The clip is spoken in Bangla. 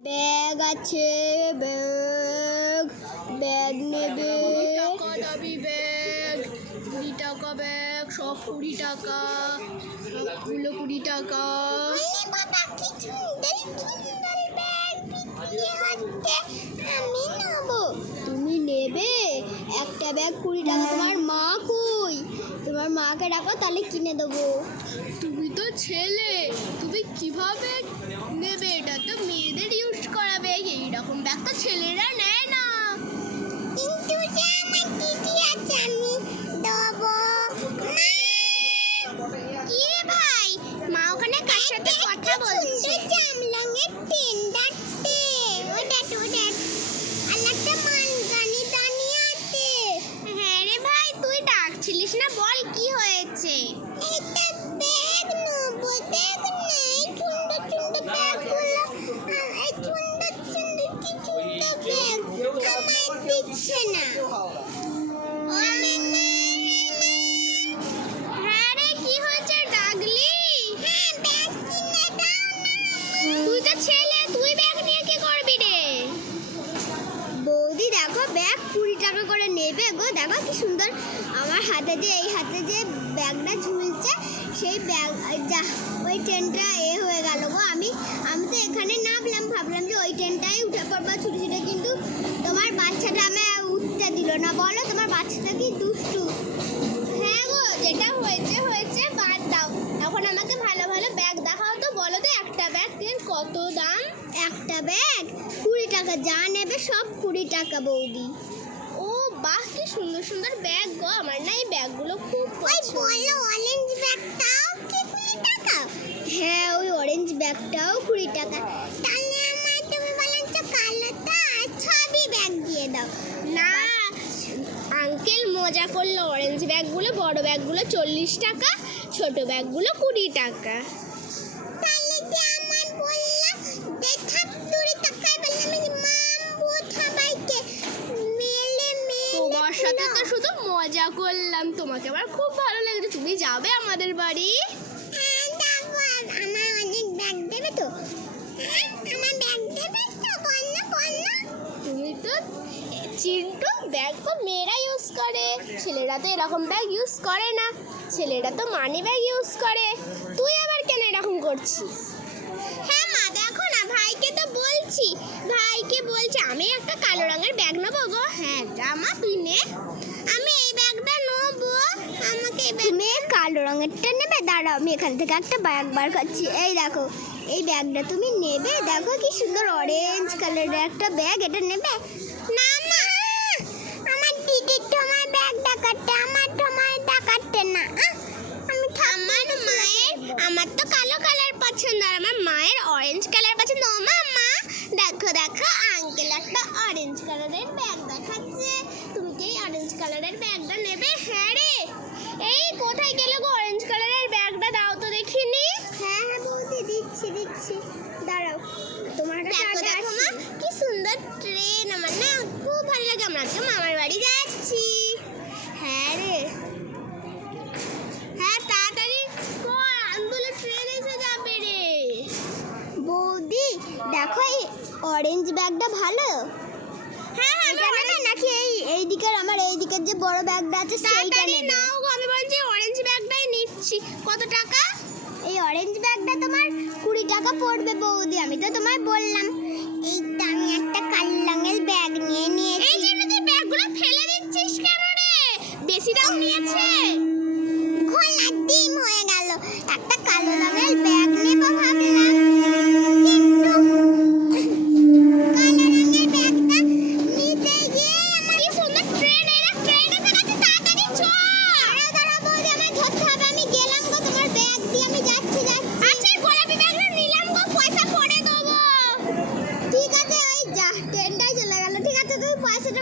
ব্যাগ আছে, ব্যাগ নেবে। টাকা দাবি ব্যাগ, 20 টাকা ব্যাগ, সব 20 টাকা, সবগুলো 20 টাকা। আমি নেবো, তুমি নেবে? একটা ব্যাগ 20 টাকা। তোমার মা কই? তোমার মাকে ডাকো, তাহলে কিনে দেবো। তুমি তো ছেলে, তুমি কিভাবে নেবে? এটা তো মেয়েদের ইউজ করা ব্যাগ, এইরকম ব্যাগ তো ছেলেরা নেয় না। কিন্তু যে আমার দিদি আছে, আমি দেবো। কি রে ভাই, মা ওখানে কার সাথে কথা বলছে? জামলংয়ের টেন্ডারতে ওটা তো দেখ, আলাদা মানগানি দাঁড়িয়ে আছে। হ্যাঁ রে ভাই, তুই ডাকছিলিস না, বল কি হয়েছে? এটা ব্যাগ নেবো, দেখ নেই সুন্দর সুন্দর ব্যাগগুলো, এই সুন্দর সুন্দর কি সুন্দর ব্যাগ আমার দিচ্ছে না। হ্যাঁ রে, কি হয়েছে, ডাকলি? হ্যাঁ, ব্যাগ কিনে দাও না। তুই তো ছেলে, তুই ব্যাগ নিয়ে কি করবি রে? বৌদি দেখো, ব্যাগ 20 টাকা করে নেবে গো। দেখো কি সুন্দর, আমার হাতে যে এই হাতে যে ব্যাগটা ঝুলছে, সেই ব্যাগ যা ওই ট্রেনটা হয়ে গেল গো। আমি তো এখানে নামলাম, ভাবলাম যে ওই ট্রেনটাই উঠে পড়বো ছুটে ছুটে, কিন্তু তোমার বাচ্চাটা আমায় উঠতে দিল না। বলো, তোমার বাচ্চাটা কি দুষ্টু। হ্যাঁ গো, যেটা হয়েছে হয়েছে, বাদ দাও। এখন আমাকে ভালো ভালো ব্যাগ দেখাও তো। বলো তো, একটা ব্যাগের কত দাম? একটা ব্যাগ 20 টাকা, যা নেবে সব 20 টাকা বৌদি। ও বাহ, কি সুন্দর সুন্দর ব্যাগ গো, আমার না এই ব্যাগগুলো খুব পছন্দ। বলো, অরেঞ্জ ব্যাগটাও কি 20 টাকা? হ্যাঁ, ওই অরেঞ্জ ব্যাগটাও 20 টাকা। তাহলে আমার তুমি বলেন তো কালোটা সবই ব্যাগ দিয়ে দাও। না আঙ্কেল, মজা করলো। অরেঞ্জ ব্যাগগুলো, বড় ব্যাগগুলো 40 টাকা, ছোট ব্যাগগুলো 20 টাকা। তাহলে যে আমার বললাম দেখা 20 টাকায় বললাম, আমি মামবো সবাইকে মেলে মেলে। তোমার সাথে তো শুধু মজা করলাম, তোমাকে আমার খুব ভালো লেগেছে। তুমি যাবে আমাদের বাড়ি? হ্যাঁ যাবো। আমার অনেক ব্যাগ দেবে তো? হ্যাঁ, আমার ব্যাগ দেবে তো? বলনা বলনা। তুমি তো চিন্টু, ব্যাগ তো মেয়েরা ইউজ করে, ছেলেরা তো এরকম ব্যাগ ইউজ করে না। ছেলেরা তো মানি ব্যাগ ইউজ করে, তুই আবার কেন এরকম করছিস? হ্যাঁ মা, দেখো না, ভাইকে তো বলছি, আমি একটা কালো রঙের ব্যাগ নেবো গো। হ্যাঁ যা মা, তুই নে। আমি এই ব্যাগটা নেবো, আমাকে তুমি কালো রঙেরটা নেবে? দাঁড়াও, আমি এখান থেকে একটা ব্যাগ বার করছি। এই দেখো, এই ব্যাগটা তুমি নেবে? দেখো কি সুন্দর অরেঞ্জ কালারের একটা ব্যাগ, এটা নেবে? না মা, আমার দিদির তোমার ব্যাগ দেখাতে, আমার তোমার দেখাতে না। আমার তো কালো কালার পছন্দ, আর আমার মায়ের অরেঞ্জ কালার পছন্দ। ও মা, দেখো দেখো, আঙ্কেল একটা অরেঞ্জ কালারের ব্যাগ দেখাচ্ছে। তুমি কি অরেঞ্জ কালারের ব্যাগটা নেবে? হ্যাঁ রে। এই কোথায় গেল গো অরেঞ্জ কালারের ব্যাগটা? দাও তো দেখিনি। হ্যাঁ হ্যাঁ বৌদি, দিচ্ছি। দাঁড়াও, তোমার দেখো দেখো মা, কি সুন্দর ট্রেন। আমার না খুব ভালো লাগে, আমরা আজকে মামার বাড়ি যাচ্ছি। হ্যাঁ রে, হ্যাঁ তাড়াতাড়ি কর, আন্দোলন ট্রেন এসে যাবে রে। বৌদি দেখো, এই অরেঞ্জ ব্যাগটা ভালো। হ্যাঁ হ্যাঁ, এটা নেবে নাকি এই দিকের, আমার এই দিকের যে বড় ব্যাগটা আছে সেইটা নেবে? নাও গো, আমি বলছি অরেঞ্জ ব্যাগটাই নিচ্ছি। কত টাকা? এই অরেঞ্জ ব্যাগটা তোমার 20 টাকা পড়বে বৌদি। আমি তো তোমায় বললাম। এই তো আমি একটা কালো রঙের ব্যাগ নিয়েছি। এই জন্য তুই ব্যাগগুলো ফেলে দিচ্ছিস কেন রে? বেশি দাম নিয়েছে। খোলা ডিম হয়ে গেল। একটা কালো রঙের ব্যাগ নেব ভাবলাম, কিন্তু কালো রঙের ব্যাগটা নিতে গিয়ে আমার কি সুন্দর ট্রেন এসে গেছে। তাড়াতাড়ি চল। দাঁড়া বৌদি, আমায় ধরতে হবে। আমি গেলাম গো, তোমার ব্যাগ দিয়ে আমি যাচ্ছি। আচ্ছা, গোলাপি ব্যাগটা নিলাম গো, পয়সা পরে দেবো। ঠিক আছে, ওই যা, ট্রেনটাই চলে গেল। ঠিক আছে, তুমি পয়সাটা